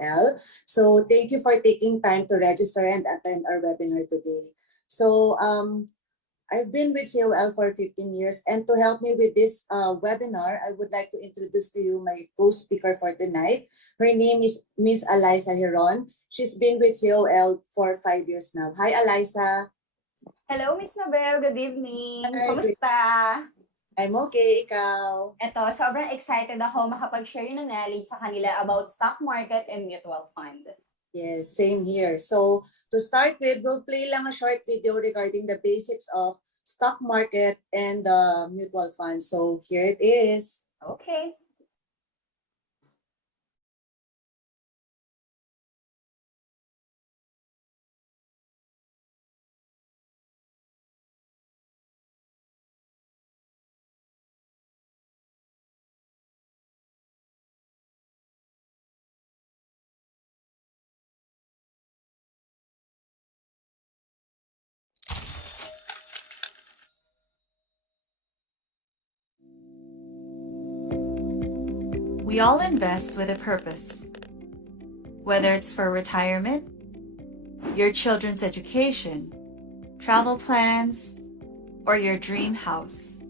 COL. So thank you for taking time to register and attend our webinar today. So I've been with COL for 15 years, and to help me with this webinar, I would like to introduce to you my co-speaker for tonight. Her name is Miss Eliza Heron. She's been with COL for 5 years now. Hi, Eliza. Hello, Miss Mabel. Good evening. Hi, Kumusta? I'm okay. Ikaw? Eto, sobrang excited ako makapag-share ng knowledge sa kanila about stock market and mutual fund. Yes, same here. So to start with, we'll play lang a short video regarding the basics of stock market and the mutual fund. So here it is. Okay. We all invest with a purpose. Whether it's for retirement, your children's education, travel plans, or your dream house.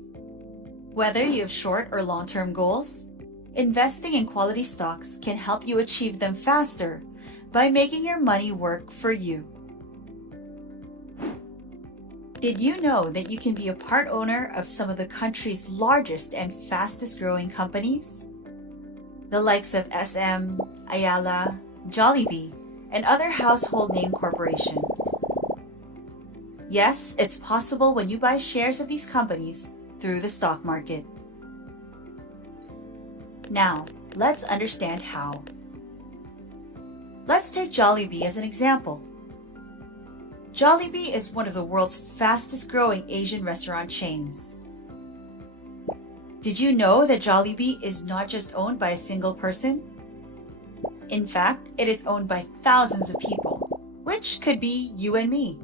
Whether you have short or long-term goals, investing in quality stocks can help you achieve them faster by making your money work for you. Did you know that you can be a part owner of some of the country's largest and fastest growing companies? The likes of SM, Ayala, Jollibee, and other household name corporations. Yes, it's possible when you buy shares of these companies through the stock market. Now, let's understand how. Let's take Jollibee as an example. Jollibee is one of the world's fastest growing Asian restaurant chains. Did you know that Jollibee is not just owned by a single person? In fact, it is owned by thousands of people, which could be you and me.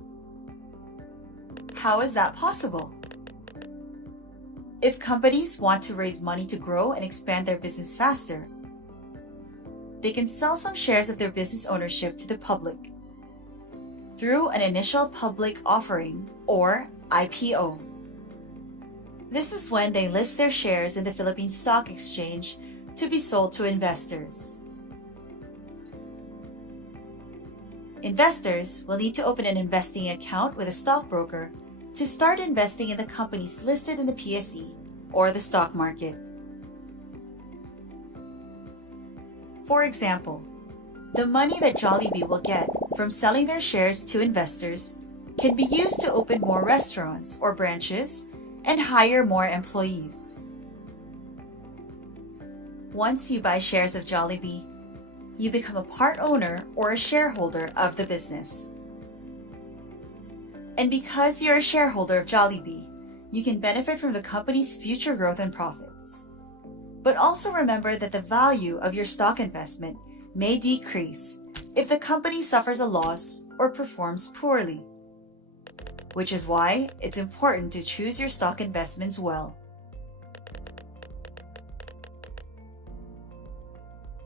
How is that possible? If companies want to raise money to grow and expand their business faster, they can sell some shares of their business ownership to the public through an initial public offering or IPO. This is when they list their shares in the Philippine Stock Exchange to be sold to investors. Investors will need to open an investing account with a stockbroker to start investing in the companies listed in the PSE or the stock market. For example, the money that Jollibee will get from selling their shares to investors can be used to open more restaurants or branches and hire more employees. Once you buy shares of Jollibee, you become a part owner or a shareholder of the business. And because you're a shareholder of Jollibee, you can benefit from the company's future growth and profits. But also remember that the value of your stock investment may decrease if the company suffers a loss or performs poorly, which is why it's important to choose your stock investments well.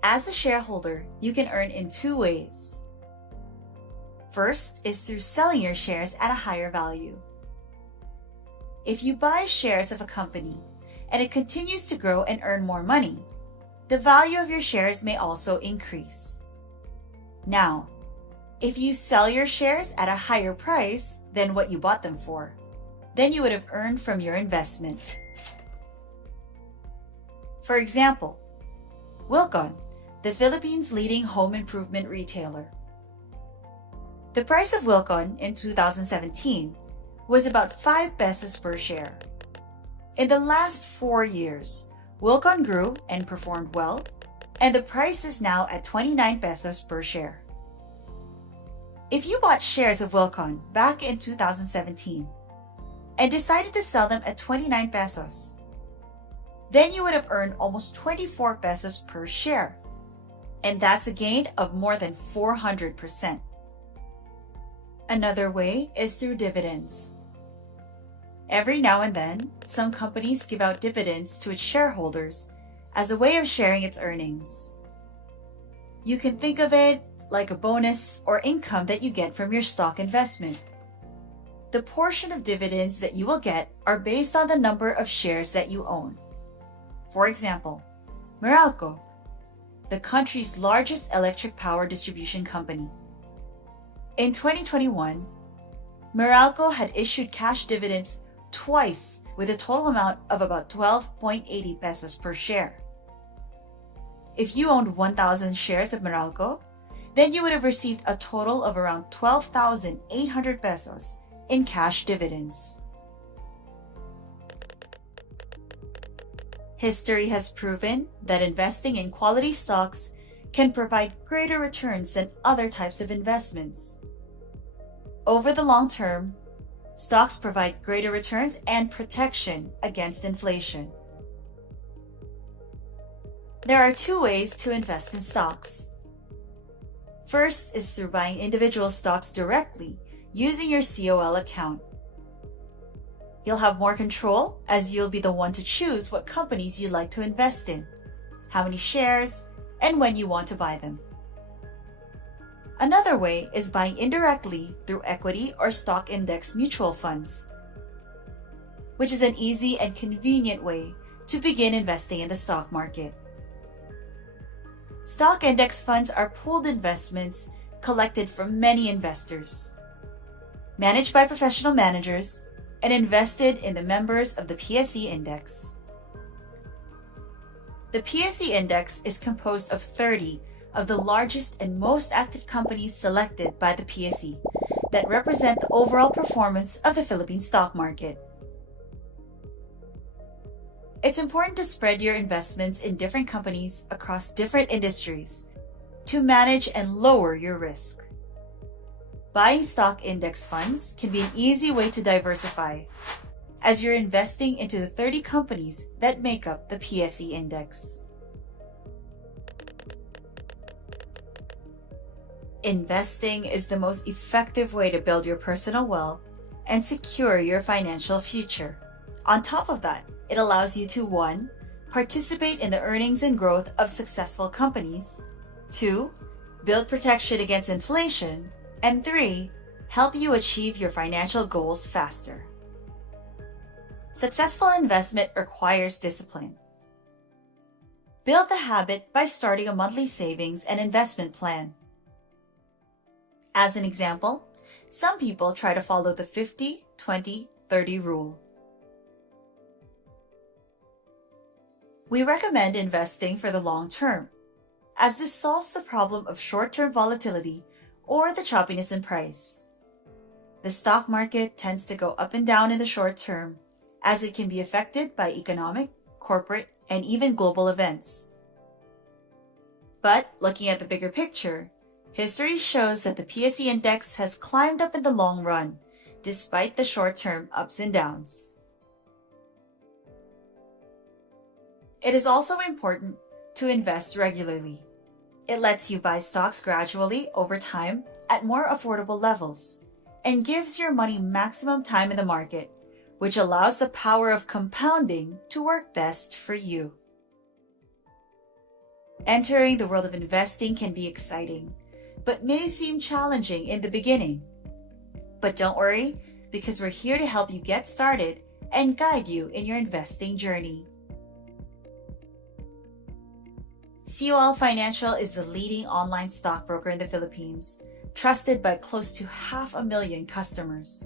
As a shareholder, you can earn in two ways. First is through selling your shares at a higher value. If you buy shares of a company and it continues to grow and earn more money, the value of your shares may also increase. Now, if you sell your shares at a higher price than what you bought them for, then you would have earned from your investment. For example, Wilcon, the Philippines' leading home improvement retailer. The price of Wilcon in 2017 was about 5 pesos per share. In the last 4 years, Wilcon grew and performed well, and the price is now at 29 pesos per share. If you bought shares of Wilcon back in 2017 and decided to sell them at 29 pesos, then you would have earned almost 24 pesos per share, and that's a gain of more than 400%. Another way is through dividends. Every now and then, some companies give out dividends to its shareholders as a way of sharing its earnings. You can think of it like a bonus or income that you get from your stock investment. The portion of dividends that you will get are based on the number of shares that you own. For example, Meralco, the country's largest electric power distribution company. In 2021, Meralco had issued cash dividends twice with a total amount of about 12.80 pesos per share. If you owned 1,000 shares of Meralco, then you would have received a total of around 12,800 pesos in cash dividends. History has proven that investing in quality stocks can provide greater returns than other types of investments. Over the long term, stocks provide greater returns and protection against inflation. There are two ways to invest in stocks. First is through buying individual stocks directly using your COL account. You'll have more control as you'll be the one to choose what companies you'd like to invest in, how many shares, and when you want to buy them. Another way is buying indirectly through equity or stock index mutual funds, which is an easy and convenient way to begin investing in the stock market. Stock index funds are pooled investments collected from many investors, managed by professional managers, and invested in the members of the PSE index. The PSE index is composed of 30 of the largest and most active companies selected by the PSE that represent the overall performance of the Philippine stock market. It's important to spread your investments in different companies across different industries to manage and lower your risk. Buying stock index funds can be an easy way to diversify, as you're investing into the 30 companies that make up the PSE index. Investing is the most effective way to build your personal wealth and secure your financial future. On top of that, it allows you to 1. Participate in the earnings and growth of successful companies, 2. Build protection against inflation, and 3. Help you achieve your financial goals faster. Successful investment requires discipline. Build the habit by starting a monthly savings and investment plan. As an example, some people try to follow the 50-20-30 rule. We recommend investing for the long term, as this solves the problem of short-term volatility or the choppiness in price. The stock market tends to go up and down in the short term, as it can be affected by economic, corporate, and even global events. But looking at the bigger picture, history shows that the PSE index has climbed up in the long run, despite the short-term ups and downs. It is also important to invest regularly. It lets you buy stocks gradually over time at more affordable levels and gives your money maximum time in the market, which allows the power of compounding to work best for you. Entering the world of investing can be exciting, but may seem challenging in the beginning. But don't worry, because we're here to help you get started and guide you in your investing journey. COL Financial is the leading online stockbroker in the Philippines, trusted by close to 500,000 customers.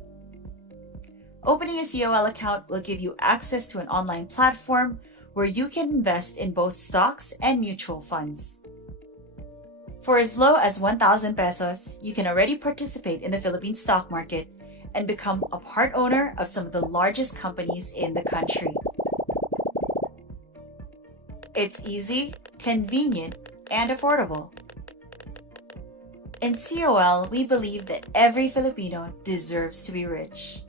Opening a COL account will give you access to an online platform where you can invest in both stocks and mutual funds. For as low as 1,000 pesos, you can already participate in the Philippine stock market and become a part owner of some of the largest companies in the country. It's easy, convenient, and affordable. In COL, we believe that every Filipino deserves to be rich.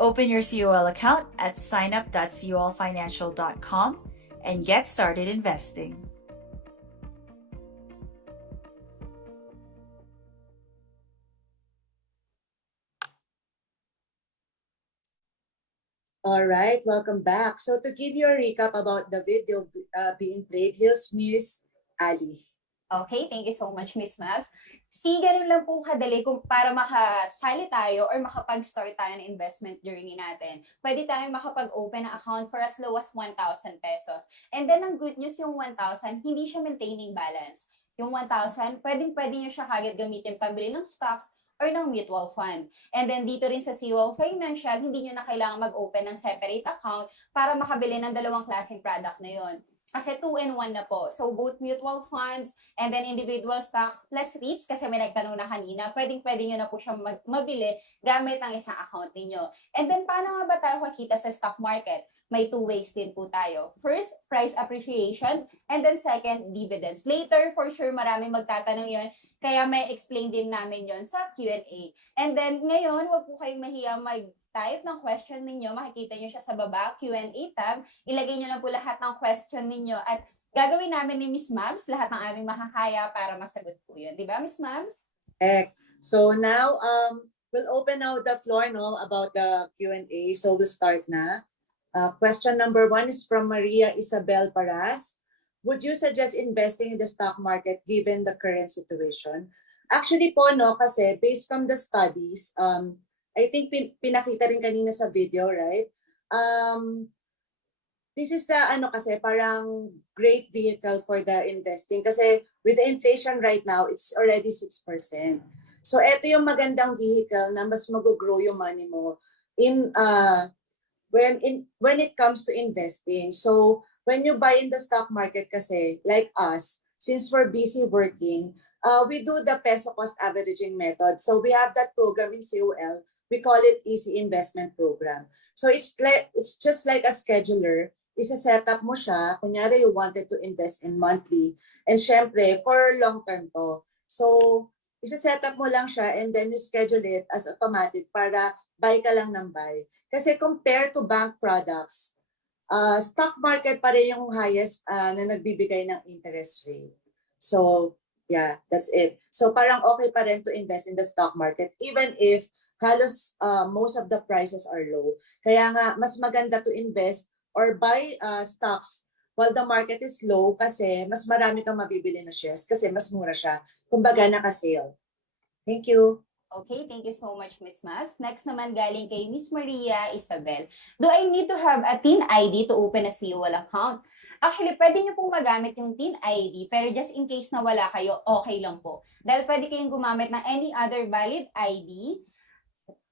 Open your COL account at signup.colfinancial.com and get started investing. All right, welcome back. So to give you a recap about the video being played, here's Miss Ali. Okay, thank you so much, Miss Mabs. Ganun lang po kadali kung para makasali tayo or makapag-start tayo ng investment journey natin. Pwede tayo makapag-open ng account for as low as 1,000 pesos. And then, ang good news yung 1,000, hindi siya maintaining balance. Yung 1,000, pwedeng-pwede nyo siya kagad gamitin pambili ng stocks or ng mutual fund. And then, dito rin sa COL Financial, hindi nyo na kailangan mag-open ng separate account para makabili ng dalawang klaseng product na yon. Kasi 2-in-1 na po. So, both mutual funds and then individual stocks plus REITs, kasi may nagtanong na kanina, pwedeng-pwede nyo na po siyang mabili gamit ang isang account ninyo. And then, paano nga ba tayo kakita sa stock market? May two ways din po tayo. First, price appreciation, and then second, dividends. Later, for sure, maraming magtatanong yon, kaya may explain din namin yon sa Q&A. And then, ngayon, wag po kayong mahiya mag-type ng question ninyo. Makikita nyo siya sa baba, Q&A tab. Ilagay nyo lang po lahat ng question ninyo at gagawin namin ni Miss Mabs lahat ng aming makakaya para masagot po yun. Di ba, Miss Mabs? So now, we'll open now the floor no, about the Q&A. So we'll start na. Question number 1 is from Maria Isabel Paras. Would you suggest investing in the stock market given the current situation? Actually po, no, kasi based from the studies, I think pinakita rin kanina sa video, right? This is the kasi parang great vehicle for the investing kasi with the inflation right now, it's already 6%. So ito yung magandang vehicle na mas mag-grow yung money mo in when it comes to investing. So when you buy in the stock market kasi like us, since we're busy working, we do the peso cost averaging method. So we have that program in COL. We call it Easy Investment Program. So it's just like a scheduler. Isa-setup mo siya, kunyari you wanted to invest in monthly, and syempre, for long term to. So, isa-setup mo lang siya and then you schedule it as automatic para buy ka lang ng buy. Kasi compared to bank products, stock market pa rin yung highest na nagbibigay ng interest rate. So, yeah, that's it. So, parang okay pa rin to invest in the stock market even if halos most of the prices are low. Kaya nga, mas maganda to invest or buy stocks while the market is low kasi mas marami kang mabibili na shares kasi mas mura siya. Kumbaga naka-sale. Thank you. Okay, thank you so much, Miss Mabs. Next naman galing kay Miss Maria Isabel. Do I need to have a TIN ID to open a COL account? Actually, pwede nyo pong magamit yung TIN ID, pero just in case na wala kayo, okay lang po. Dahil pwede kayong gumamit ng any other valid ID.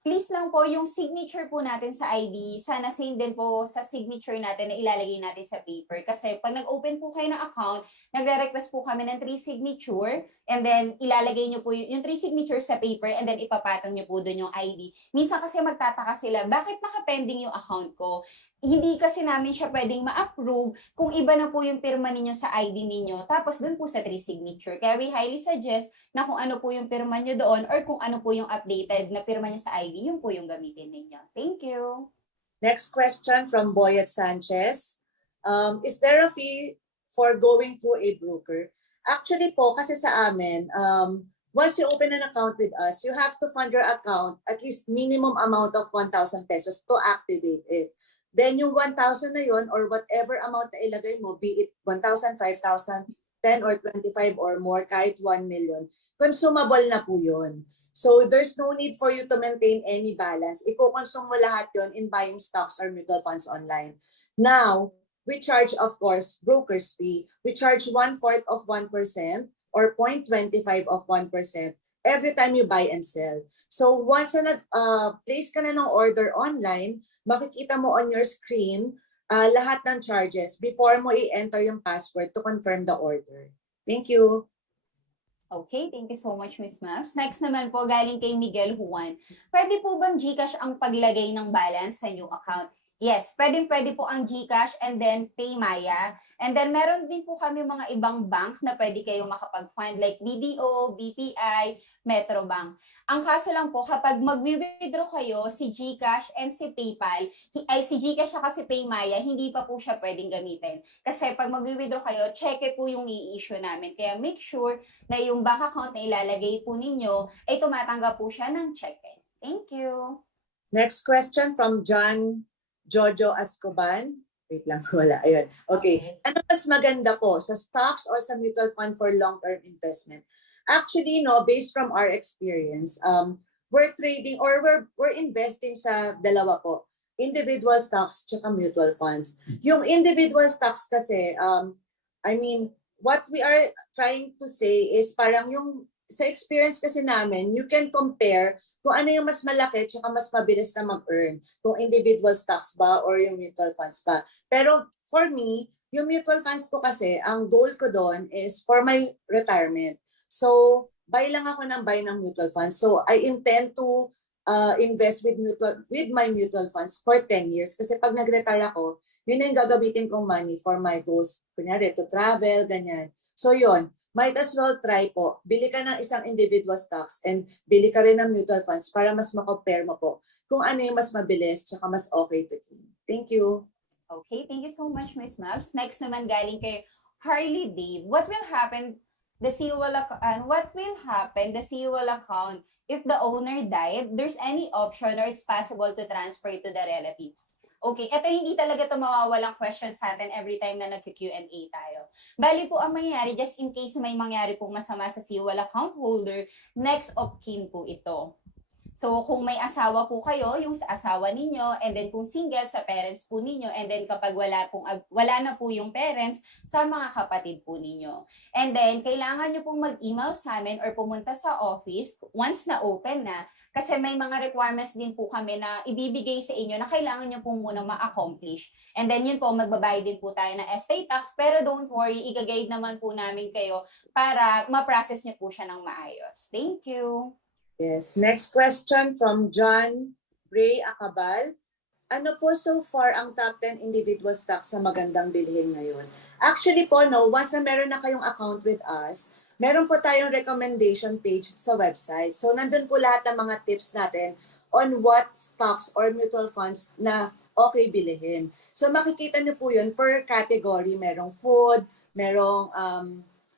Please lang po, yung signature po natin sa ID, sana same din po sa signature natin na ilalagay natin sa paper. Kasi pag nag-open po kayo ng account, nagre-request po kami ng 3 signature and then ilalagay nyo po yung 3 signature sa paper and then ipapatong nyo po doon yung ID. Minsan kasi magtataka sila, bakit naka-pending yung account ko? Hindi kasi namin siya pwedeng ma-approve kung iba na po yung pirma ninyo sa ID ninyo. Tapos doon po sa 3 signature. Kaya we highly suggest na kung ano po yung pirma nyo doon or kung ano po yung updated na pirma nyo sa ID, yun po yung gamitin ninyo. Thank you. Next question from Boyet Sanchez. Is there a fee for going through a broker? Actually po, kasi sa amin, once you open an account with us, you have to fund your account at least minimum amount of 1,000 pesos to activate it. Then yung 1,000 na yun or whatever amount na ilagay mo, be it 1,000, 5,000, 10 or 25 or more, kahit 1 million, consumable na po yun. So there's no need for you to maintain any balance. Iko-consume mo lahat yun in buying stocks or mutual funds online. Now, we charge, of course, broker's fee. We charge 1/4 of 1% or 0.25 of 1% every time you buy and sell. So once na place ka na ng order online, makikita mo on your screen lahat ng charges before mo i-enter yung password to confirm the order. Thank you. Okay, thank you so much, Miss Mabs. Next naman po, galing kay Miguel Juan. Pwede po bang GCash ang paglagay ng balance sa inyong account? Yes, pwede po ang GCash and then PayMaya. And then meron din po kami mga ibang bank na pwede kayong makapag-fund like BDO, BPI, Metrobank. Ang kaso lang po, kapag mag-withdraw kayo, si GCash and si PayPal, si GCash at si PayMaya, hindi pa po siya pwedeng gamitin. Kasi pag mag-withdraw kayo, check po yung i-issue namin. Kaya make sure na yung bank account na ilalagay po ninyo ay tumatanggap po siya ng check-in. Thank you. Next question from John Jojo Ascoban. Wait lang, wala. Ayun. Okay. Okay. Ano mas maganda po, sa stocks or sa mutual fund for long-term investment? Actually, no, based from our experience, we're trading or we're investing sa dalawa po. Individual stocks tsaka mutual funds. Yung individual stocks kasi, I mean, what we are trying to say is parang yung sa experience kasi namin, you can compare kung ano yung mas malaki tsaka mas mabilis na mag-earn. Kung individual stocks ba or yung mutual funds ba. Pero for me, yung mutual funds ko kasi, ang goal ko doon is for my retirement. So, buy lang ako ng buy ng mutual funds. So, I intend to invest with my mutual funds for 10 years. Kasi pag nag-retire ako, yun na yung gagamitin kong money for my goals. Kunyari, to travel, ganyan. So, yun. Might as well try po. Bili ka ng isang individual stocks and bili ka rin ng mutual funds para mas makompare mo po kung ano yung mas mabilis tsaka mas okay to gain. Thank you. Okay, thank you so much, Miss Mabs. Next naman galing kay Harley Dave. What will happen the COL account if the owner died? There's any option or it's possible to transfer to the relatives? Okay, eto hindi talaga ito mawawalang question sa atin every time na nag-Q&A tayo. Bali po ang mangyayari, just in case may mangyari pong masama sa COL account holder, next of kin po ito. So, kung may asawa po kayo, yung sa asawa ninyo, and then kung single, sa parents po ninyo, and then kapag wala na po yung parents, sa mga kapatid po ninyo. And then, kailangan nyo pong mag-email sa amin or pumunta sa office once na open na, kasi may mga requirements din po kami na ibibigay sa inyo na kailangan nyo po muna ma-accomplish. And then, yun po, magbabayad din po tayo ng estate tax, pero don't worry, i-guide naman po namin kayo para ma-process nyo po siya ng maayos. Thank you! Yes. Next question from John Ray Acabal. Ano po so far ang top 10 individual stocks sa magandang bilhin ngayon? Actually po, no, once na meron na kayong account with us, meron po tayong recommendation page sa website. So, nandun po lahat ng mga tips natin on what stocks or mutual funds na okay bilhin. So, makikita nyo po yun per category. Merong food, merong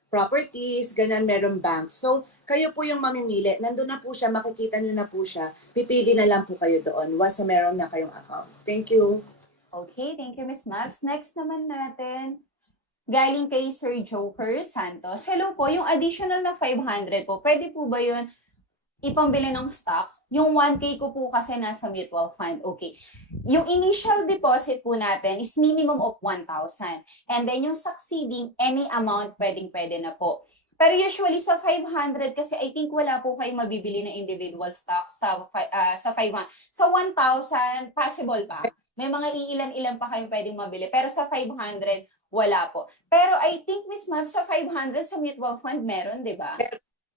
properties, ganyan, meron banks. So, kayo po yung mamimili. Nandun na po siya, makikita nyo na po siya. Pipili na lang po kayo doon once na meron na kayong account. Thank you. Okay, thank you, Ms. Mabs. Next naman natin, galing kay Sir Joker Santos. Hello po, yung additional na 500 po, pwede po ba yun ipambili ng stocks? Yung 1K ko po kasi nasa mutual fund. Okay. Yung initial deposit po natin is minimum of 1,000. And then yung succeeding, any amount pwedeng-pwede na po. Pero usually sa 500, kasi I think wala po kayong mabibili na individual stocks sa 500. Sa 1,000, possible pa. May mga iilan-ilan pa kayong pwedeng mabili. Pero sa 500, wala po. Pero I think, Miss Mab, sa 500 sa mutual fund meron, di ba?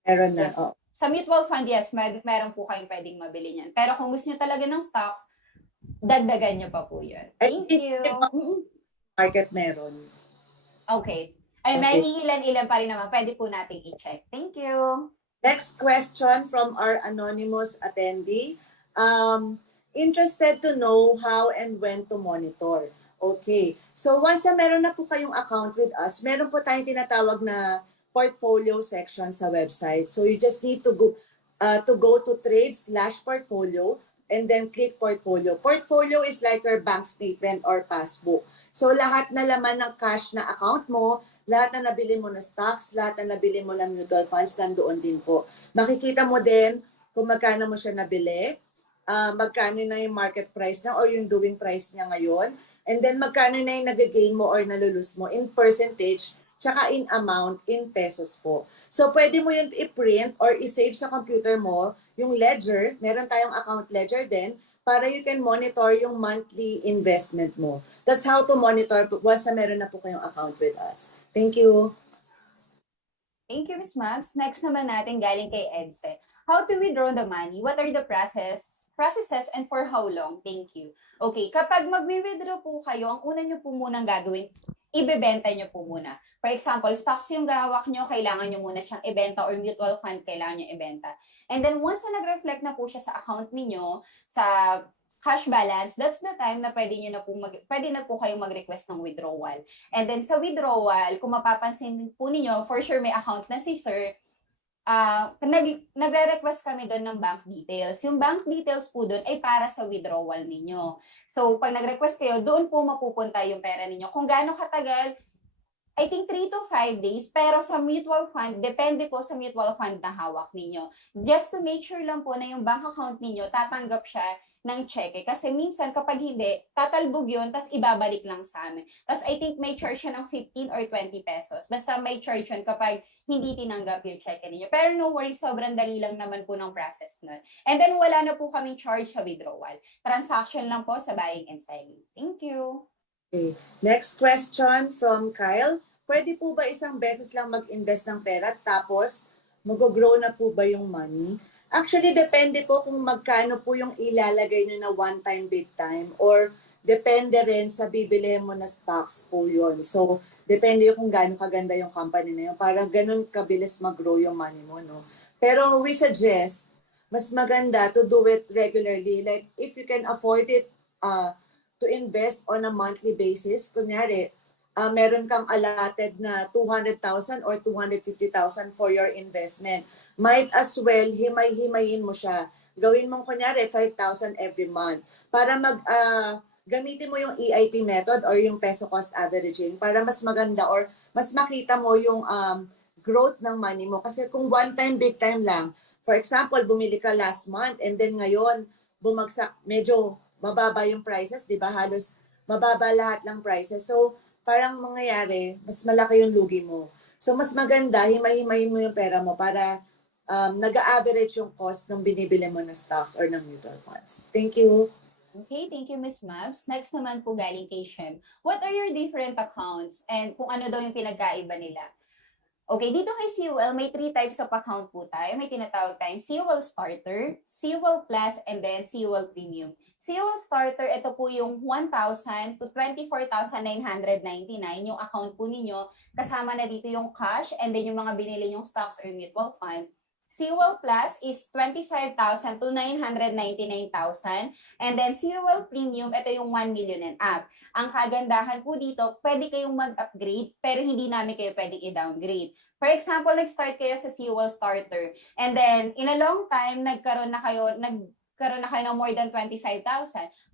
Meron na, yes. oh. Sa mutual fund, yes, meron po kayong pwedeng mabili niyan. Pero kung gusto nyo talaga ng stocks, dagdagan nyo pa po yun. Thank you. Market meron. Okay. Ay, may ilan-ilan pa rin naman. Pwede po nating i-check. Thank you. Next question from our anonymous attendee. Interested to know how and when to monitor. Okay. So once na meron na po kayong account with us, meron po tayong tinatawag na portfolio section sa website. So you just need to go to trade/portfolio and then click portfolio. Portfolio is like your bank statement or passbook. So lahat na laman ng cash na account mo, lahat na nabili mo na stocks, lahat na nabili mo na mutual funds, nandoon din po. Makikita mo din kung magkano mo siya nabili, magkano na yung market price niya or yung doing price niya ngayon, and then magkano na yung nag-gain mo or nalulus mo in percentage, tsaka in amount, in pesos po. So, pwede mo yun i-print or i-save sa computer mo yung ledger. Meron tayong account ledger din para you can monitor yung monthly investment mo. That's how to monitor once na meron na po kayong account with us. Thank you. Thank you, Ms. Mabs. Next naman natin galing kay Edse. How to withdraw the money? What are the processes and for how long? Thank you. Okay, kapag mag-withdraw po kayo, ang una nyo po munang gagawin, ibebenta nyo po muna. For example, stocks yung gawak nyo, kailangan nyo muna siyang ibenta or mutual fund, kailangan nyo ibenta. And then once na nag-reflect na po siya sa account niyo sa cash balance, that's the time na pwede na po kayong mag-request ng withdrawal. And then sa withdrawal, kung mapapansin po ninyo, for sure may account na si Sir, nagre-request kami doon ng bank details. Yung bank details po doon ay para sa withdrawal ninyo. So, pag nag-request kayo, doon po mapupunta yung pera ninyo. Kung gaano katagal, I think 3 to 5 days, pero sa mutual fund, depende po sa mutual fund na hawak ninyo. Just to make sure lang po na yung bank account ninyo, tatanggap siya ng cheque. Kasi minsan, kapag hindi, tatalbog yun, tapos ibabalik lang sa amin. Tapos I think may charge siya ng 15 or 20 pesos. Basta may charge yun kapag hindi tinanggap yung cheque ninyo. Pero no worries, sobrang dali lang naman po ng process nun. And then wala na po kaming charge sa withdrawal. Transaction lang po sa buying and selling. Thank you. Okay. Next question from Kyle. Pwede po ba isang beses lang mag-invest ng pera tapos mag-grow na po ba yung money? Actually, depende po kung magkano po yung ilalagay nyo na one-time, big time, or depende rin sa bibili mo na stocks po yun. So, depende kung gaano kaganda yung company na yun. Para ganun kabilis mag-grow yung money mo, no? Pero we suggest, mas maganda to do it regularly. Like, if you can afford it, to invest on a monthly basis. Kunyari, meron kang allotted na 200,000 or 250,000 for your investment. Might as well, himay-himayin mo siya. Gawin mong kunyari 5,000 every month para gamitin mo yung EIP method or yung peso cost averaging para mas maganda or mas makita mo yung growth ng money mo. Kasi kung one time, big time lang, for example, bumili ka last month and then ngayon, bumagsak, medyo mababa yung prices, di ba? Halos mababa lahat ng prices. So, parang mangyayari, mas malaki yung lugi mo. So, mas maganda, himay-himayin mo yung pera mo para nag-a-average yung cost ng binibili mo na stocks or ng mutual funds. Thank you. Okay, thank you, Ms. Mabs. Next naman po galing kay Shem. What are your different accounts and kung ano daw yung pinagkaiba nila? Okay, dito kay COL, may 3 types of account po tayo. May tinatawag tayong COL Starter, COL Plus, and then COL Premium. COL Starter, ito po yung 1,000 to 24,999 yung account po ninyo. Kasama na dito yung cash and then yung mga binili yung stocks or mutual fund. COL Plus is 25,000 to 999,000. And then COL Premium, ito yung 1 million and up. Ang kagandahan po dito, pwede kayong mag-upgrade pero hindi namin kayo pwedeng i-downgrade. For example, nag-start kayo sa COL Starter and then in a long time, nagkaroon na kayo ng more than 25,000,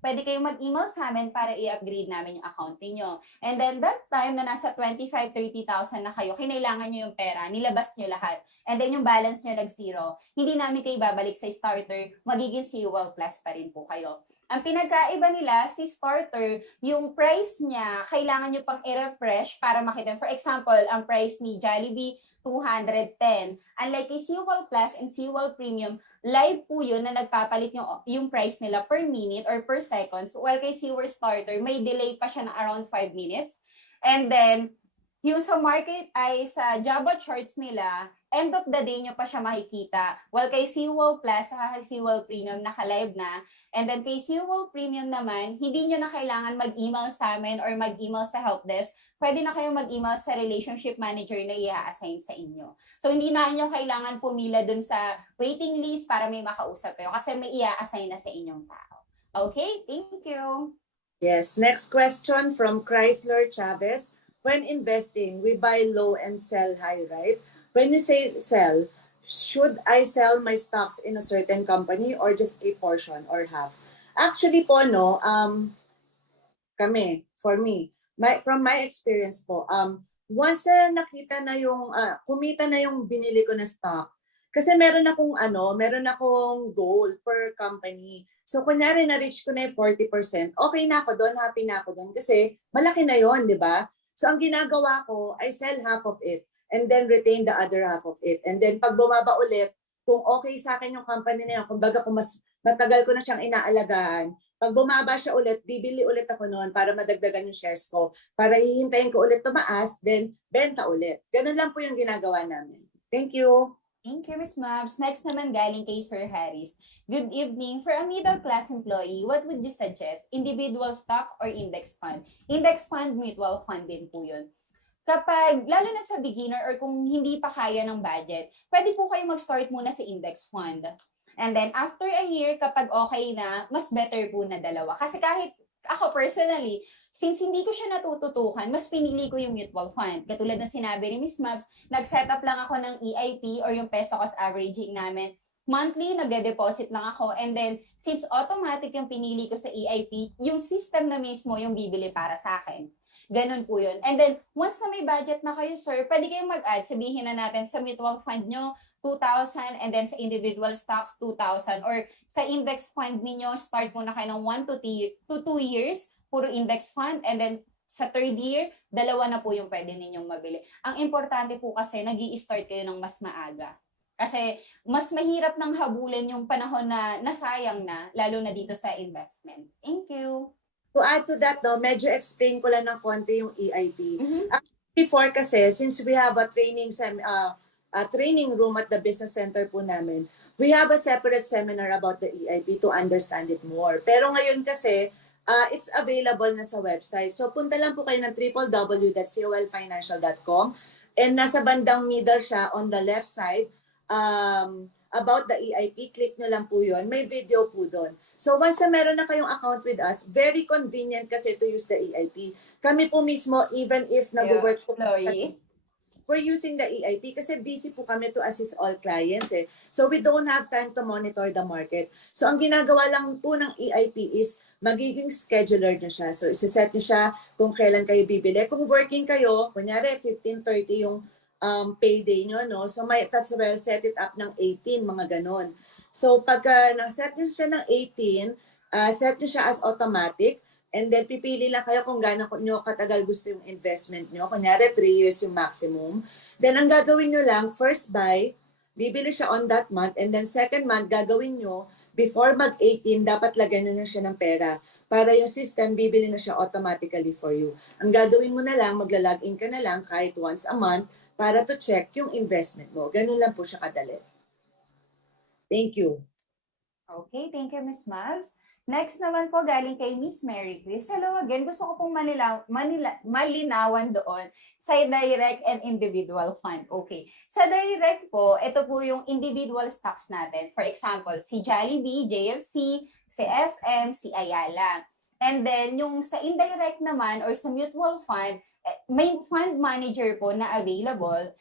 pwede kayong mag-email sa amin para i-upgrade namin yung account niyo. And then that time na nasa 25,000-30,000 na kayo, kinailangan nyo yung pera, nilabas nyo lahat. And then yung balance nyo nag-zero, hindi namin kayo babalik sa starter, magiging COL Plus pa rin po kayo. Ang pinagkaiba nila, si starter, yung price niya, kailangan nyo pang i-refresh para makita. For example, ang price ni Jollibee, 210. Unlike kay COL Plus and COL Premium, live po yun na nagpapalit yung price nila per minute or per seconds. While kay COL Starter, may delay pa siya na around 5 minutes. And then, yung sa market ay sa Java charts nila, end of the day nyo pa siya makikita. While kay COL Plus at COL Premium, naka-live na. And then kay COL Premium naman, hindi nyo na kailangan mag-email sa amin or mag-email sa helpdesk. Pwede na kayong mag-email sa relationship manager na i-assign sa inyo. So, hindi na nyo kailangan pumila dun sa waiting list para may makausap kayo kasi may i-assign na sa inyong tao. Okay, thank you. Yes, next question from Chrysler Chavez. When investing, we buy low and sell high, right? When you say sell, should I sell my stocks in a certain company or just a portion or half? Actually po, no, for me, from my experience po, once nakita na yung, kumita na yung binili ko na stock, kasi meron akong goal per company. So, kunyari na-reach ko na yung 40%, okay na ako doon, happy na ako doon, kasi malaki na yon, di ba? So, ang ginagawa ko, I sell half of it and then retain the other half of it. And then, pag bumaba ulit, kung okay sa akin yung company na yun, kumbaga kung mas matagal ko na siyang inaalagaan, pag bumaba siya ulit, bibili ulit ako noon para madagdagan yung shares ko. Para hihintayin ko ulit tumaas, then benta ulit. Ganun lang po yung ginagawa namin. Thank you. Thank you, Ms. Mabs. Next naman galing kay Sir Harris. Good evening. For a middle-class employee, what would you suggest? Individual stock or index fund? Index fund, mutual fund din po yun. Kapag, lalo na sa beginner or kung hindi pa kaya ng budget, pwede po kayo mag-start muna sa index fund. And then, after a year, kapag okay na, mas better po na dalawa. Kasi kahit ako personally, Since hindi ko siya natututukan, mas pinili ko yung mutual fund. Katulad ng sinabi ni Miss Mabs, nag-set up lang ako ng EIP or yung peso cost averaging namin. Monthly, nagde-deposit lang ako. And then, since automatic yung pinili ko sa EIP, yung system na mismo yung bibili para sa akin. Ganun po yun. And then, once na may budget na kayo, sir, pwede kayong mag-add. Sabihin na natin sa mutual fund nyo, 2,000, and then sa individual stocks, 2,000. Or sa index fund ninyo, start muna kayo ng 1 to 2 years, puro index fund, and then sa third year, dalawa na po yung pwede ninyong mabili. Ang importante po kasi, nag-i-start kayo ng mas maaga. Kasi mas mahirap nang habulin yung panahon na nasayang na, lalo na dito sa investment. Thank you. To add to that, no, medyo explain ko lang ng konti yung EIP. Before kasi, since we have a training room at the business center po namin, we have a separate seminar about the EIP to understand it more. Pero ngayon kasi, it's available na sa website. So punta lang po kayo ng www.colfinancial.com, and nasa bandang middle siya on the left side, about the EIP, click nyo lang po yun. May video po doon. So once na meron na kayong account with us, very convenient kasi to use the EIP. Kami po mismo, even if nag-work po, we're using the EIP kasi busy po kami to assist all clients eh. So we don't have time to monitor the market. So ang ginagawa lang po ng EIP is magiging scheduler nyo siya. So isa-set nyo siya kung kailan kayo bibili. Kung working kayo, kunyari 15:30 yung payday nyo, no? So may set it up ng 18, mga ganon. So pagka na-set nyo siya ng 18, set nyo siya as automatic, and then pipili lang kayo kung gaano nyo katagal gusto yung investment nyo. Kunyari 3 years yung maximum. Then ang gagawin nyo lang, first buy, bibili siya on that month, and then second month, gagawin nyo, before mag-18, dapat lagyan nyo na siya ng pera. Para yung system, bibili na siya automatically for you. Ang gagawin mo na lang, magla-login ka na lang kahit once a month, para to check yung investment mo. Ganun lang po siya kadali. Thank you. Okay, thank you, Ms. Mabs. Next naman po, galing kay Miss Mary Chris. Hello again. Gusto ko pong malinawan doon sa direct and individual fund. Okay. Sa direct po, ito po yung individual stocks natin. For example, si Jollibee, JFC, si SM, si Ayala. And then, yung sa indirect naman or sa mutual fund, may fund manager po na available.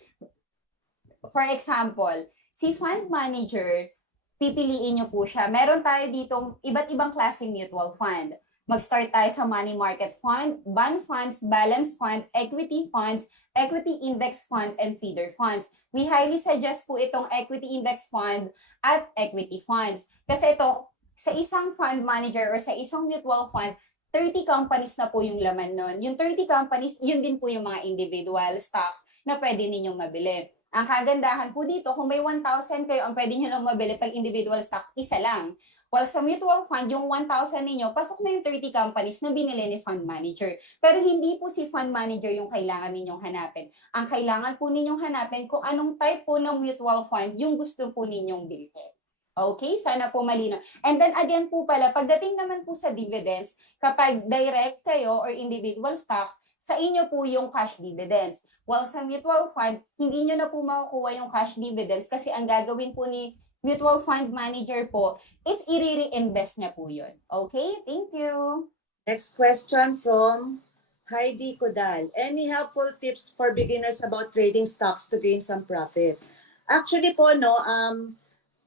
For example, si fund manager, pipiliin nyo po siya. Meron tayo ditong iba't ibang klaseng mutual fund. Mag-start tayo sa money market fund, bond funds, balance fund, equity funds, equity index fund, and feeder funds. We highly suggest po itong equity index fund at equity funds. Kasi ito, sa isang fund manager or sa isang mutual fund, 30 companies na po yung laman nun. Yung 30 companies, yun din po yung mga individual stocks na pwede ninyong mabili. Ang kagandahan po dito, kung may 1,000 kayo, ang pwede nyo lang mabili pag individual stocks, isa lang. While sa mutual fund, yung 1,000 ninyo, pasok na yung 30 companies na binili ni fund manager. Pero hindi po si fund manager yung kailangan ninyong hanapin. Ang kailangan po ninyong hanapin kung anong type po ng mutual fund yung gusto po ninyong bilhin. Okay, sana po malinaw. And then again po pala, pagdating naman po sa dividends, kapag direct kayo or individual stocks, sa inyo po yung cash dividends. While sa mutual fund, hindi nyo na po makukuha yung cash dividends kasi ang gagawin po ni mutual fund manager po is i-reinvest niya po yun. Okay, thank you. Next question from Heidi Kodal. Any helpful tips for beginners about trading stocks to gain some profit? Actually po, no,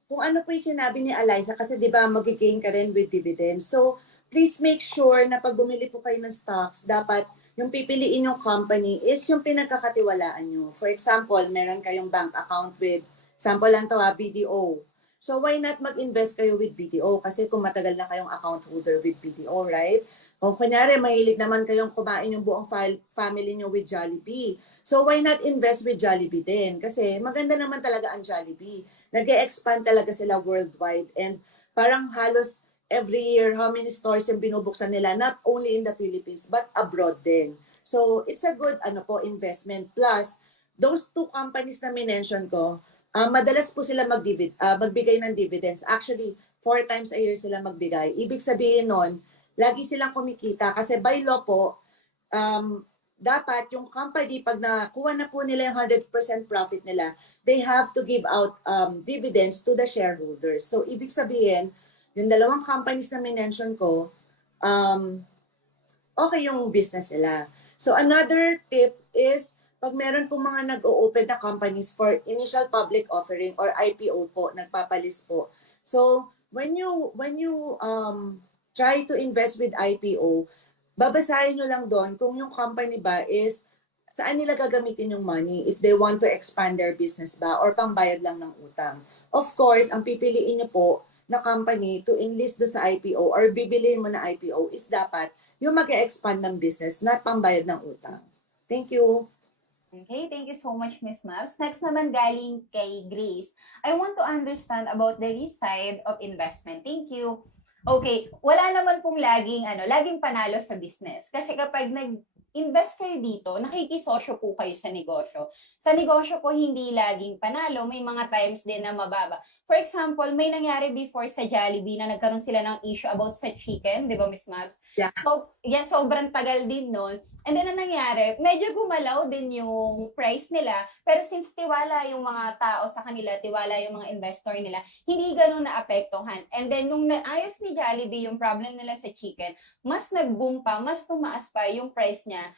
kung ano po yung sinabi ni Eliza, kasi di ba magigain ka rin with dividends. So, please make sure na pag bumili po kayo ng stocks, dapat yung pipiliin yung company is yung pinagkakatiwalaan nyo. For example, meron kayong bank account with, sample lang to BDO. So, why not mag-invest kayo with BDO? Kasi kung matagal na kayong account holder with BDO, right? Kung kunyari, mahilig naman kayong kumain yung buong family nyo with Jollibee. So, why not invest with Jollibee din? Kasi maganda naman talaga ang Jollibee. Nag-e-expand talaga sila worldwide, and parang halos every year how many stores yung binubuksan nila, not only in the Philippines but abroad din. So it's a good investment. Plus those two companies na minention ko, madalas po sila magbigay ng dividends. Actually 4 times a year sila magbigay. Ibig sabihin nun, lagi silang kumikita kasi by law po, dapat yung company, pag nakuha na po nila yung 100% profit nila, they have to give out dividends to the shareholders. So, ibig sabihin, yung dalawang companies na minention ko, okay yung business nila. So another tip is, pag meron pong mga nag-o-open na companies for initial public offering or IPO po, nagpapalis po. So when you try to invest with IPO, babasahin nyo lang doon kung yung company ba is saan nila gagamitin yung money, if they want to expand their business ba or pangbayad lang ng utang. Of course, ang pipiliin nyo po na company to enlist do sa IPO or bibilihin mo na IPO is dapat yung mag-expand ng business, not pambayad ng utang. Thank you. Okay, thank you so much, Miss Mavs. Next naman galing kay Grace. I want to understand about the risk side of investment. Thank you. Okay, wala naman pong laging panalo sa business. Kasi kapag nag-invest kayo dito, nakikisosyo po kayo sa negosyo. Sa negosyo po, hindi laging panalo. May mga times din na mababa. For example, may nangyari before sa Jollibee na nagkaroon sila ng issue about sa chicken, di ba, Miss Mavs? Yeah. So, yan, sobrang tagal din nun. And then, ang nangyari, medyo gumalaw din yung price nila. Pero since tiwala yung mga tao sa kanila, tiwala yung mga investor nila, hindi ganun naapektuhan. And then, nung naayos ni Jollibee yung problem nila sa chicken, mas nag-boom pa, mas tumaas pa yung price niya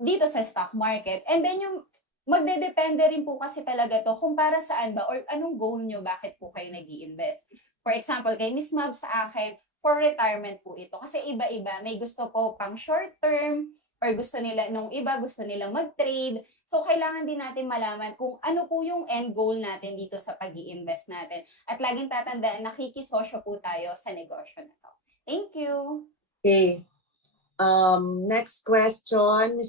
dito sa stock market. And then, yung magdedepende rin po kasi talaga to kung para saan ba or anong goal nyo, bakit po kayo nag-i-invest. For example, kay Miss Mab sa akin, for retirement po ito. Kasi iba-iba. May gusto po pang short term, or gusto nila, nung iba gusto nilang mag-trade. So, kailangan din natin malaman kung ano po yung end goal natin dito sa pag-i-invest natin. At laging tatandaan, nakikisosyo po tayo sa negosyo na to. Thank you. Okay. Next question,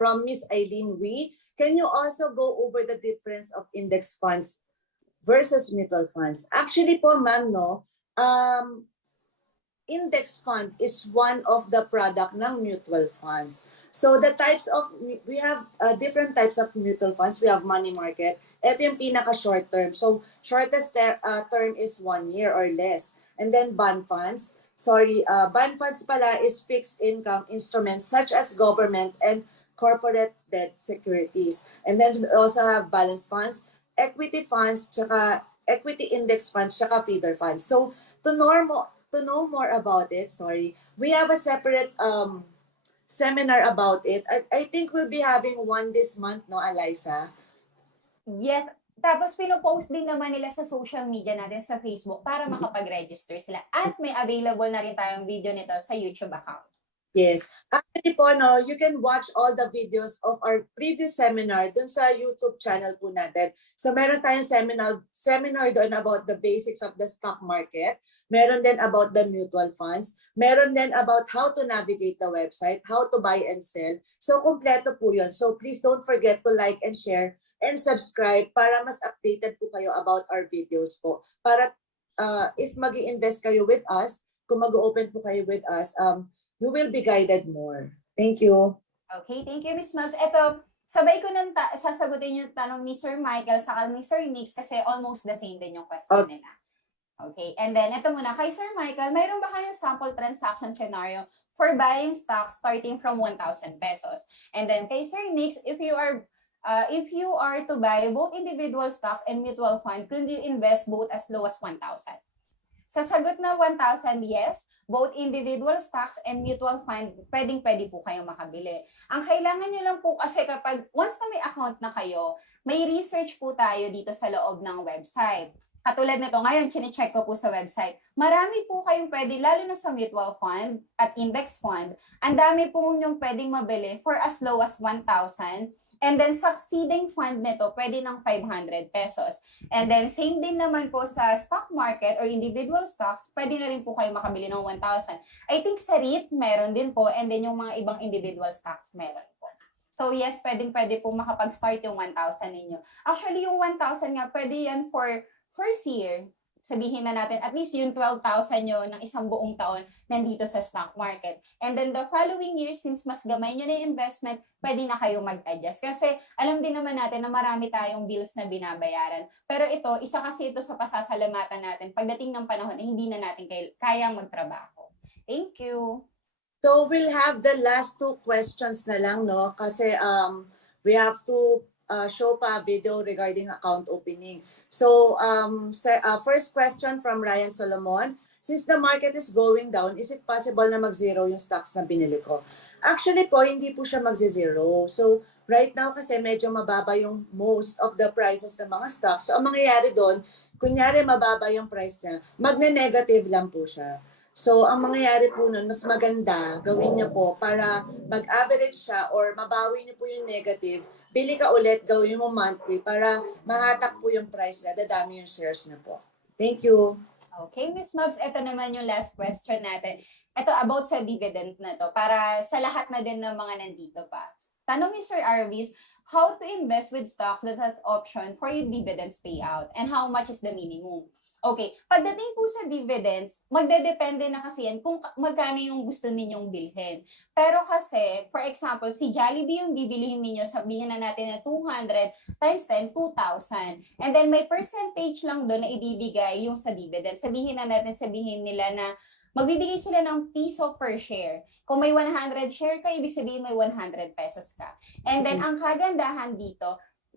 from Miss Eileen Wee. Can you also go over the difference of index funds versus mutual funds? Actually po, ma'am, no, index fund is one of the product ng mutual funds. So the types of, we have different types of mutual funds. We have money market. Ito yung pinaka-short term. So shortest term is 1 year or less. And then bond funds. Bond funds pala is fixed income instruments such as government and corporate debt securities. And then we also have balance funds, equity funds, tsaka equity index funds, tsaka feeder funds. So to know more about it, we have a separate seminar about it. I think we'll be having one this month, no, Eliza? Yes. Tapos pinopost din naman nila sa social media natin sa Facebook para makapag-register sila. At may available na rin tayong video nito sa YouTube account. Yes. Actually po, no, you can watch all the videos of our previous seminar dun sa YouTube channel po natin. So meron tayong seminar doon about the basics of the stock market. Meron din about the mutual funds. Meron din about how to navigate the website, how to buy and sell. So kompleto po yun. So please don't forget to like and share and subscribe para mas updated po kayo about our videos po. Para if mag-i-invest kayo with us, kung mag-open po kayo with us, you will be guided more. Thank you. Okay, thank you, Miss Mabs. Ito, sabay ko nang sasagutin yung tanong ni Sir Michael sa ni Sir Nix kasi almost the same din yung question nila. Okay, and then ito muna, kay Sir Michael, mayroon ba kayong sample transaction scenario for buying stocks starting from 1,000 pesos? And then kay Sir Nix, if you are to buy both individual stocks and mutual fund, could you invest both as low as 1,000? Sa sagot na 1,000, yes, both individual stocks and mutual fund, pwedeng-pwede po kayong makabili. Ang kailangan nyo lang po kasi kapag once na may account na kayo, may research po tayo dito sa loob ng website. Katulad nito, ngayon, chine-check ko po sa website. Marami po kayong pwede, lalo na sa mutual fund at index fund, ang dami po yung pwedeng mabili for as low as 1,000. And then, succeeding fund nito, pwede ng 500 pesos. And then, same din naman po sa stock market or individual stocks, pwede na rin po kayo makabili ng 1,000. I think sa REIT, meron din po. And then, yung mga ibang individual stocks, meron po. So, yes, pwede po makapag-start yung 1,000 ninyo. Actually, yung 1,000 nga, pwede yan for first year. Sabihin na natin, at least yung 12,000 nyo ng isang buong taon nandito sa stock market. And then the following year, since mas gamay nyo na yung investment, pwede na kayo mag-adjust. Kasi alam din naman natin na marami tayong bills na binabayaran. Pero ito, isa kasi ito sa pasasalamatan natin pagdating ng panahon na hindi na natin kayang magtrabaho. Thank you. So we'll have the last two questions na lang, no? Kasi we have to show pa video regarding account opening. So first question from Ryan Solomon. since the market is going down, is it possible na mag-zero yung stocks na binili ko? Actually po, hindi po siya mag-zero. So, right now kasi medyo mababa yung most of the prices ng mga stocks. So, ang mangyayari doon, kunyari mababa yung price niya, magne-negative lang po siya. So, ang mangyayari po nun, mas maganda gawin niyo po para mag-average siya or mabawi niyo po yung negative, bili ka ulit, gawin mo monthly para mahatak po yung price na, dadami yung shares na po. Thank you. Okay, Miss Mabs, ito naman yung last question natin. Ito about sa dividend na to, para sa lahat na din ng mga nandito pa. Tanong ni Sir Arvis, how to invest with stocks that has option for your dividends payout and how much is the minimum? Okay, pagdating po sa dividends, magdedepende na kasi yan kung magkano yung gusto ninyong bilhin. Pero kasi, for example, si Jollibee yung bibilihin ninyo, sabihin na natin na 200 times 10, 2,000. And then may percentage lang doon na ibibigay yung sa dividend. Sabihin nila na magbibigay sila ng piso per share. Kung may 100 share ka, ibig sabihin may 100 pesos ka. And then, ang kagandahan dito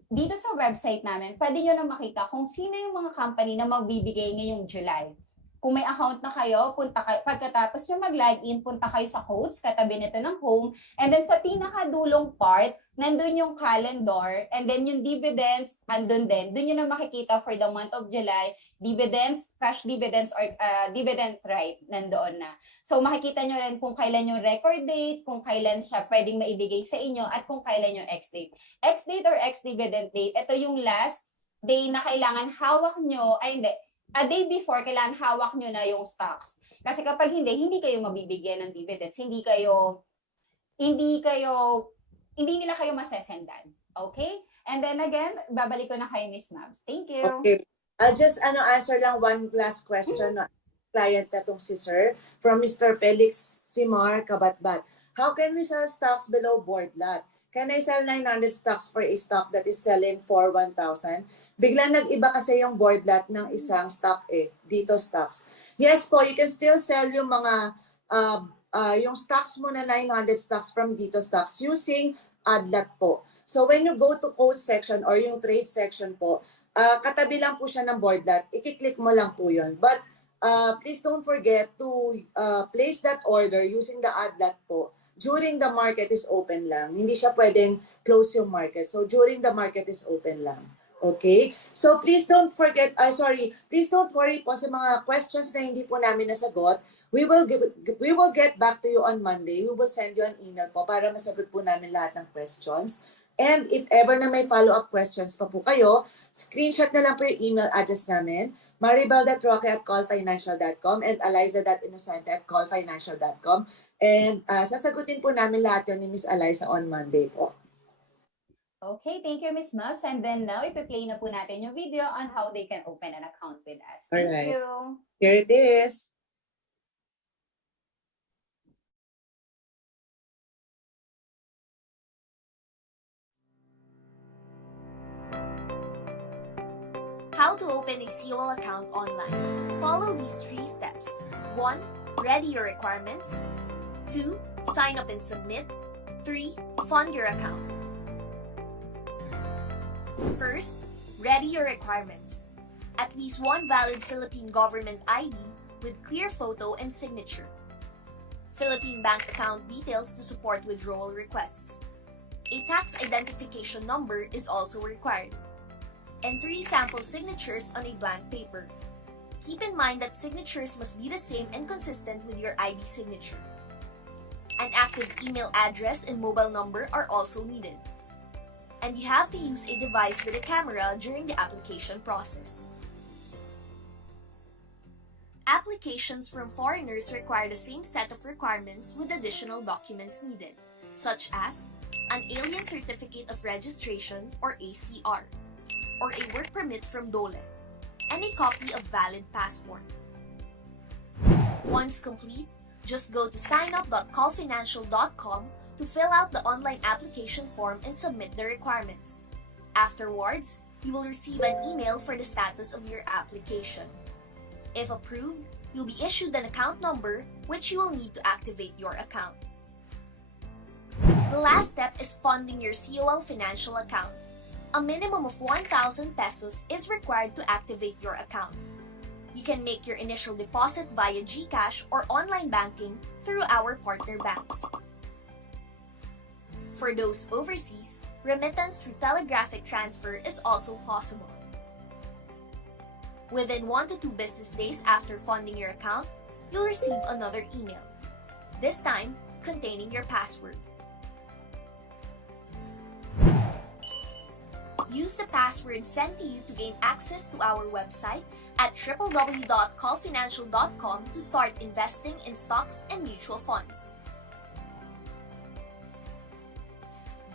sa website namin, pwede nyo na makita kung sino yung mga company na magbibigay ngayong July. Kung may account na kayo, pagkatapos nyo mag-login, punta kayo sa quotes, katabi nito ng home, and then sa pinakadulong part, nandun yung calendar, and then yung dividends, andun din. Doon nyo na makikita for the month of July, dividends, cash dividends, or dividend right, nandoon na. So makikita nyo rin kung kailan yung record date, kung kailan siya pwedeng maibigay sa inyo, at kung kailan yung ex-date. Ex-date or ex-dividend date, ito yung last day na kailangan hawak nyo, a day before, kailangan hawak nyo na yung stocks. Kasi kapag hindi kayo mabibigyan ng dividends, hindi nila kayo masesendan. Okay? And then again, babalik ko na kay Miss Mabs. Thank you. Okay. I'll just answer lang one last question na client na tong si Sir from Mr. Felix Simar Kabatbat. How can we sell stocks below board lot? Can I sell 900 stocks for a stock that is selling for 1,000? Biglang nag-iba kasi yung board lot ng isang stock dito stocks. Yes po, you can still sell yung mga yung stocks mo na 900 stocks from dito stocks using ad lot po. So when you go to quote section or yung trade section po, katabi lang po siya ng board lot. I-click mo lang po yun. But please don't forget to place that order using the ad lot po. During the market is open lang. Hindi siya pwedeng close yung market. So during the market is open lang. Okay? So please don't forget, please don't worry po sa mga questions na hindi po namin nasagot. We will get back to you on Monday. We will send you an email po para masagot po namin lahat ng questions. And if ever na may follow-up questions pa po kayo, screenshot na lang po yung email address namin, maribel.roque@colfinancial.com and eliza.innocente@colfinancial.com. And sasagutin po namin lahat yun ni Miss Eliza on Monday po. Okay, thank you, Miss Mabs. And then now, ipi-play na po natin yung video on how they can open an account with us. Thank Alright. you. Here it is. How to open a COL account online. Follow these 3 steps. 1. Ready your requirements. 2. Sign up and submit. 3. Fund your account. First, ready your requirements. At least one valid Philippine government ID with clear photo and signature. Philippine bank account details to support withdrawal requests. A tax identification number is also required. And 3 sample signatures on a blank paper. Keep in mind that signatures must be the same and consistent with your ID signature. An active email address and mobile number are also needed. And you have to use a device with a camera during the application process. Applications from foreigners require the same set of requirements with additional documents needed, such as an Alien Certificate of Registration or ACR, or a work permit from DOLE, and a copy of valid passport. Once complete, just go to signup.colfinancial.com to fill out the online application form and submit the requirements. Afterwards, you will receive an email for the status of your application. If approved, you'll be issued an account number which you will need to activate your account. The last step is funding your COL financial account. A minimum of 1,000 pesos is required to activate your account. You can make your initial deposit via GCash or online banking through our partner banks. For those overseas, remittance through telegraphic transfer is also possible. Within 1 to 2 business days after funding your account, you'll receive another email, this time containing your password. Use the password sent to you to gain access to our website at www.colfinancial.com to start investing in stocks and mutual funds.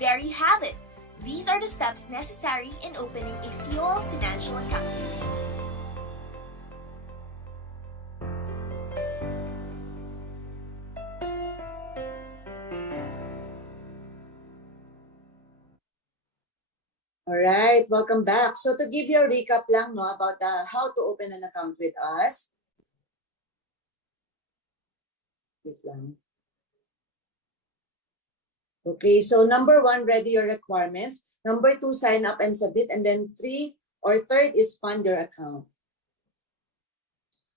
There you have it. These are the steps necessary in opening a COL financial account. Alright, welcome back. So to give you a recap lang no, about how to open an account with us. Wait lang. Okay, so number 1, ready your requirements. Number 2, sign up and submit. And then 3 or third is fund your account.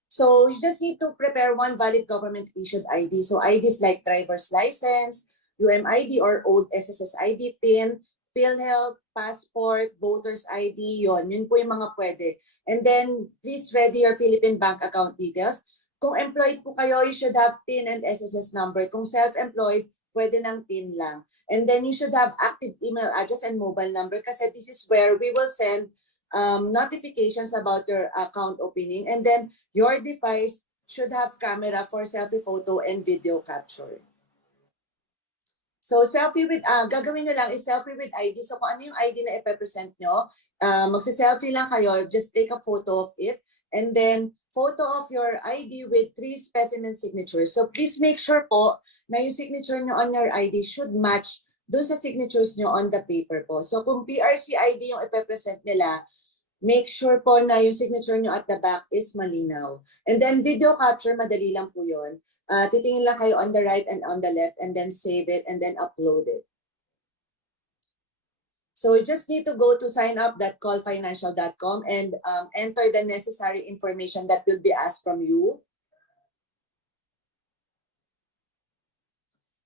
So you just need to prepare one valid government issued ID. So IDs like driver's license, UMID or old SSS ID, PIN, PhilHealth, passport, voter's ID, yun po yung mga pwede. And then please ready your Philippine bank account details. Kung employed po kayo, you should have PIN and SSS number. Kung self-employed, pwede ng PIN lang. And then you should have active email address and mobile number kasi this is where we will send notifications about your account opening. And then your device should have camera for selfie photo and video capture. So selfie with, gagawin nyo lang is selfie with ID. So kung ano yung ID na ipepresent nyo, magsa-selfie lang kayo, just take a photo of it. And then photo of your ID with 3 specimen signatures. So please make sure po na yung signature nyo on your ID should match doon sa signatures nyo on the paper po. So kung PRC ID yung ipepresent nila, make sure po na yung signature nyo at the back is malinaw. And then video capture, madali lang po yun. Titingin lang kayo on the right and on the left and then save it and then upload it. So you just need to go to signup.colfinancial.com and enter the necessary information that will be asked from you.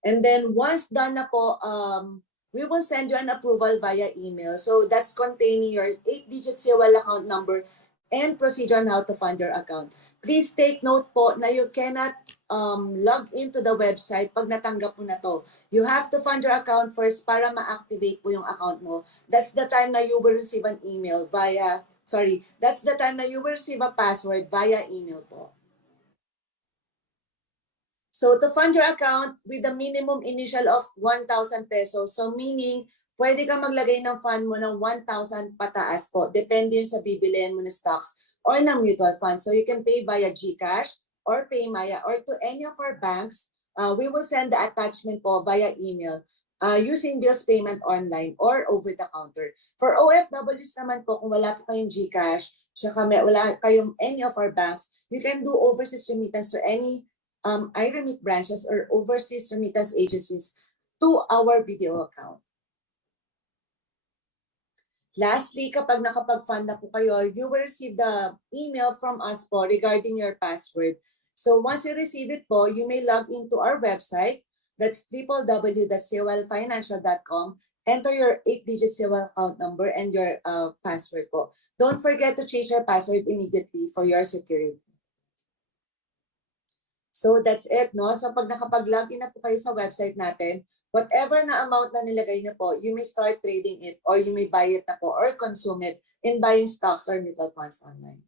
And then once done na po, we will send you an approval via email. So that's containing your 8-digit COL account number and procedure on how to fund your account. Please take note po na you cannot log into the website pag natanggap mo na to. You have to fund your account first para ma-activate po yung account mo. That's the time na you will receive an email via, that's the time na you will receive a password via email po. So to fund your account with a minimum initial of 1,000 pesos, so meaning pwede kang maglagay ng fund mo ng 1,000 pataas po, depende yun sa bibilihan mo ng stocks or ng mutual fund. So you can pay via GCash or PayMaya or to any of our banks. We will send the attachment po via email using bills payment online or over the counter. For OFWs naman po, kung wala po kayong GCash, tsaka wala kayong any of our banks, you can do overseas remittance to any iRemit branches or overseas remittance agencies to our video account. Lastly, kapag nakapag-fund na po kayo, you will receive the email from us po regarding your password. So once you receive it po, you may log into our website. That's www.colfinancial.com. Enter your 8-digit COL account number and your password po. Don't forget to change your password immediately for your security. So that's it, no? So pag nakapag-login na po kayo sa website natin, whatever na amount na nilagay niyo po, you may start trading it or you may buy it na po or consume it in buying stocks or mutual funds online.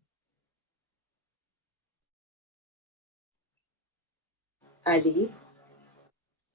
Ali?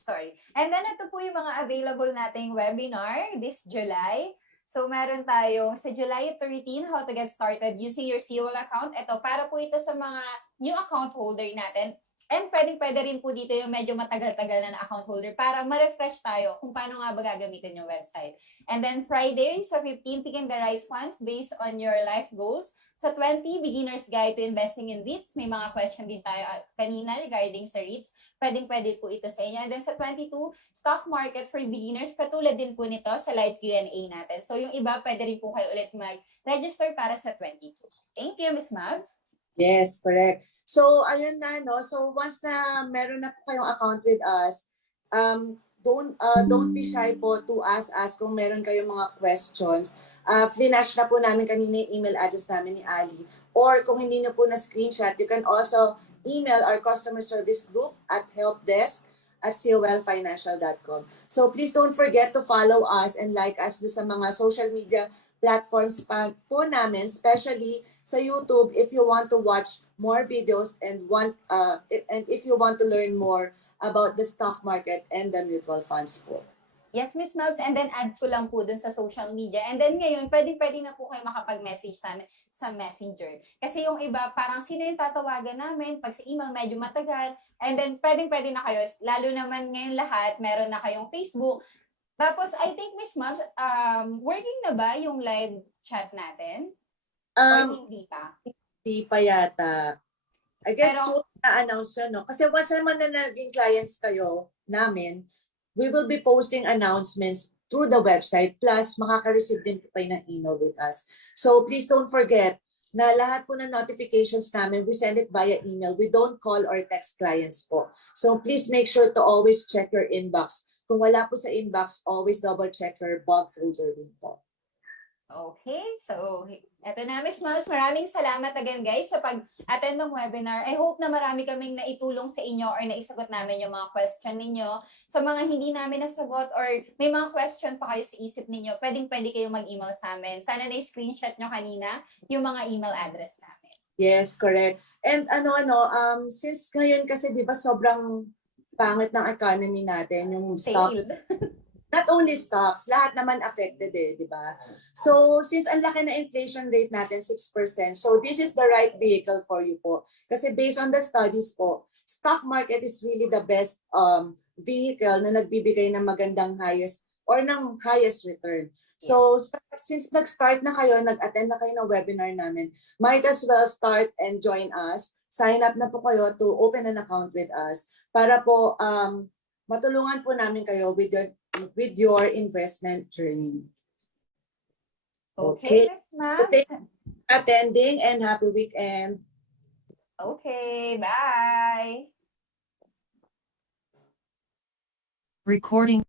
Sorry. And then ito po yung mga available nating webinar this July. So meron tayong sa July 13, how to get started using your COL account. Ito, para po ito sa mga new account holder natin. And pwede rin po dito yung medyo matagal-tagal na account holder para ma-refresh tayo kung paano nga ba gagamitin yung website. And then Friday, sa 15, picking the right funds based on your life goals. Sa 20, Beginner's Guide to Investing in REITs. May mga question din tayo kanina regarding sa REITs. Pwede po ito sa inyo. And then sa 22, Stock Market for Beginners. Katulad din po nito sa live Q&A natin. So yung iba, pwede rin po kayo ulit mag-register para sa 22. Thank you, Ms. Mabs. Yes, correct. So, ayun na, no? So, once na meron na po kayong account with us, don't be shy po to ask us kung meron kayong mga questions. Flash na po namin kanina yung email address namin ni Ali. Or kung hindi nyo po na screenshot, you can also email our customer service group at helpdesk@colfinancial.com. So, please don't forget to follow us and like us do sa mga social media platforms pa po namin, especially sa YouTube if you want to watch more videos and if you want to learn more about the stock market and the mutual funds po. Yes, Miss Mabs, and then add ko lang po dun sa social media. And then ngayon, pwede na po kayo makapag-message sa Messenger. Kasi yung iba, parang sino yung tatawagan namin? Pag sa email, medyo matagal. And then pwede na kayo. Lalo naman ngayon lahat, meron na kayong Facebook. Tapos, I think, Miss Mabs, working na ba yung live chat natin? Or hindi pa? Hindi pa yata. I guess Pero, soon na-announce yun, no? Kasi once naman na naging clients kayo namin, we will be posting announcements through the website, plus makaka-receive din po kayo ng email with us. So please don't forget na lahat po ng notifications namin, we send it via email. We don't call or text clients po. So please make sure to always check your inbox. Kung wala po sa inbox, always double check your bulk folder din po. okay, so eto na, Miss Mouse. Maraming salamat again, guys, sa pag-attend ng webinar. I hope na marami kaming naitulong sa inyo or naisagot namin yung mga question ninyo. Sa mga hindi namin nasagot or may mga question pa kayo sa isip ninyo, pwedeng-pwede kayong mag-email sa amin. Sana na-screenshot nyo kanina yung mga email address namin. Yes, correct. And since ngayon kasi 'di ba sobrang pangit ng economy natin, yung stock, Sale. not only stocks, lahat naman affected di ba? So, since ang laki na inflation rate natin, 6%, so this is the right vehicle for you po. Kasi based on the studies po, stock market is really the best vehicle na nagbibigay ng magandang highest or ng highest return. So, since nag-start na kayo, nag-attend na kayo ng webinar namin, might as well start and join us. Sign up na po kayo to open an account with us para po matulungan po namin kayo with your investment journey. Okay, Miss So, thank Mabs. you for attending and happy weekend. Okay, bye. Recording